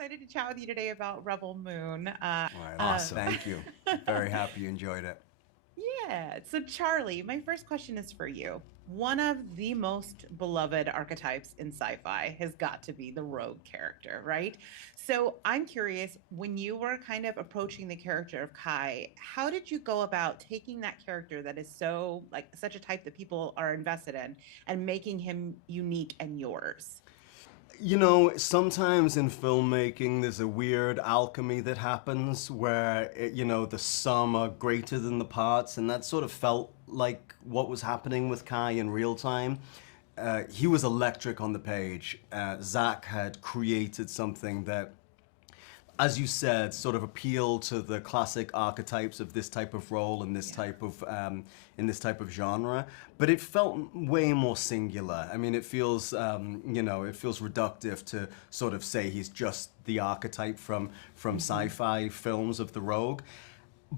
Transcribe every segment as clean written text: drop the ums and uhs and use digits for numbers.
excited to chat with you today about Rebel Moon. All right, awesome. Thank you. Very happy you enjoyed it. Yeah. So, Charlie, my first question is for you. One of the most beloved archetypes in sci-fi has got to be the rogue character, right? So, I'm curious, when you were kind of approaching the character of Kai, how did you go about taking that character that is so like such a type that people are invested in and making him unique and yours? You know, sometimes in filmmaking, there's a weird alchemy that happens where, the sum are greater than the parts, and that sort of felt like what was happening with Kai in real time. He was electric on the page. Zach had created something that, as you said, sort of appeal to the classic archetypes of this type of role and this type of in this type of genre, but it felt way more singular. I mean, it feels it feels reductive to sort of say he's just the archetype from sci-fi films of the rogue.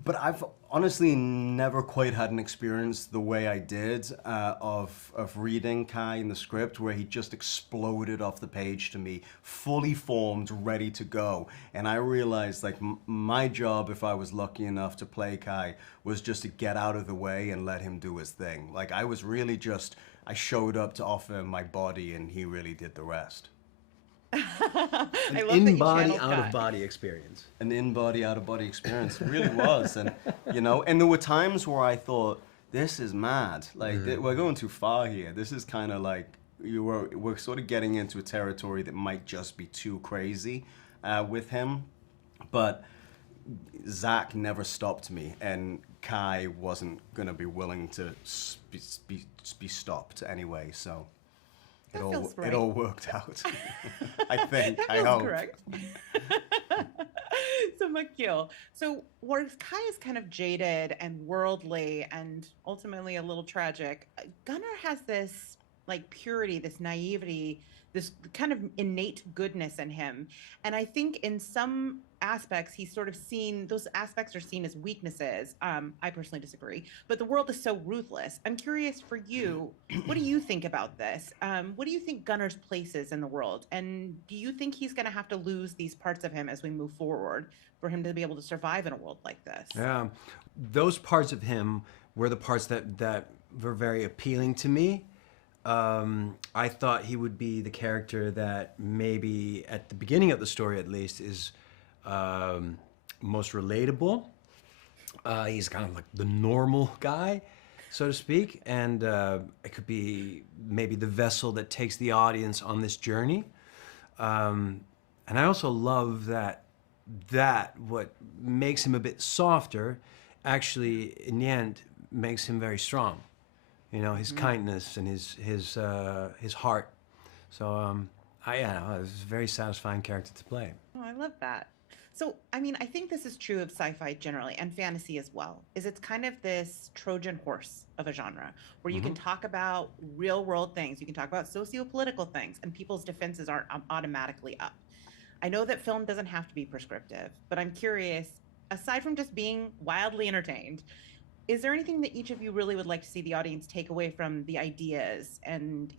But I've honestly never quite had an experience the way I did of reading Kai in the script, where he just exploded off the page to me, fully formed, ready to go. And I realized, like, my job, if I was lucky enough to play Kai, was just to get out of the way and let him do his thing. Like, I was really just, I showed up to offer him my body, and he really did the rest. I An love that you in-body, channeled Kai. out-of-body experience. An in-body, out-of-body experience. It really was. And, and there were times where I thought, this is mad. Like, we're going too far here. This is kind of like, we're sort of getting into a territory that might just be too crazy with him. But Zach never stopped me, and Kai wasn't going to be willing to be stopped anyway, so... It all worked out. I think. That I feels hope. correct. So, Michiel, so whereas Kai is kind of jaded and worldly and ultimately a little tragic, Gunnar has this like purity, this naivety, this kind of innate goodness in him. And I think in some aspects, he's sort of seen, those aspects are seen as weaknesses. I personally disagree, but the world is so ruthless. I'm curious for you, what do you think about this? What do you think Gunnar's place is in the world? And do you think he's going to have to lose these parts of him as we move forward for him to be able to survive in a world like this? Yeah, those parts of him were the parts that were very appealing to me. I thought he would be the character that maybe at the beginning of the story, at least, is most relatable. He's kind of like the normal guy, so to speak, and it could be maybe the vessel that takes the audience on this journey. And I also love that what makes him a bit softer actually in the end makes him very strong. You know, his kindness and his heart. So it was a very satisfying character to play. Oh, I love that. So, I mean, I think this is true of sci-fi generally and fantasy as well, is it's kind of this Trojan horse of a genre where you can talk about real world things, you can talk about socio-political things, and people's defenses aren't automatically up. I know that film doesn't have to be prescriptive, but I'm curious, aside from just being wildly entertained, is there anything that each of you really would like to see the audience take away from the ideas and,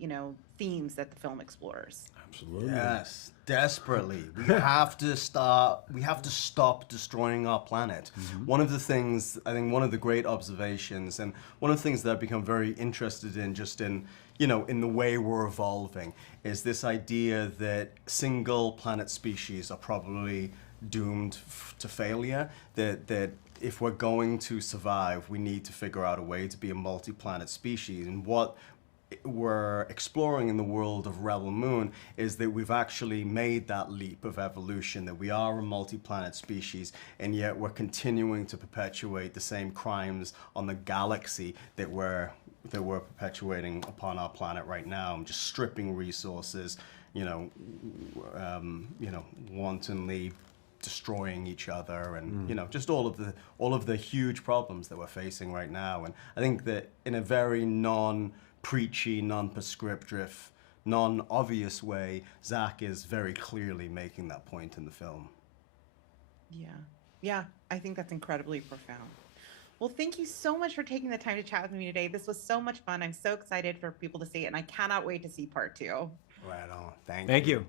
themes that the film explores? Absolutely. Yes, desperately. We have to stop destroying our planet. One of the things, I think one of the great observations, and one of the things that I've become very interested in just in the way we're evolving, is this idea that single planet species are probably doomed to failure, that if we're going to survive, we need to figure out a way to be a multi-planet species. And what we're exploring in the world of Rebel Moon is that we've actually made that leap of evolution, that we are a multi-planet species, and yet we're continuing to perpetuate the same crimes on the galaxy that we're perpetuating upon our planet right now, and just stripping resources, wantonly destroying each other, and just all of the huge problems that we're facing right now. And I think that in a very non-preachy, non-prescriptive, non-obvious way, Zach is very clearly making that point in the film. Yeah, I think that's incredibly profound. Well, thank you so much for taking the time to chat with me today. This was so much fun. I'm so excited for people to see it, and I cannot wait to see part two. Right on. Thank Thank you. you.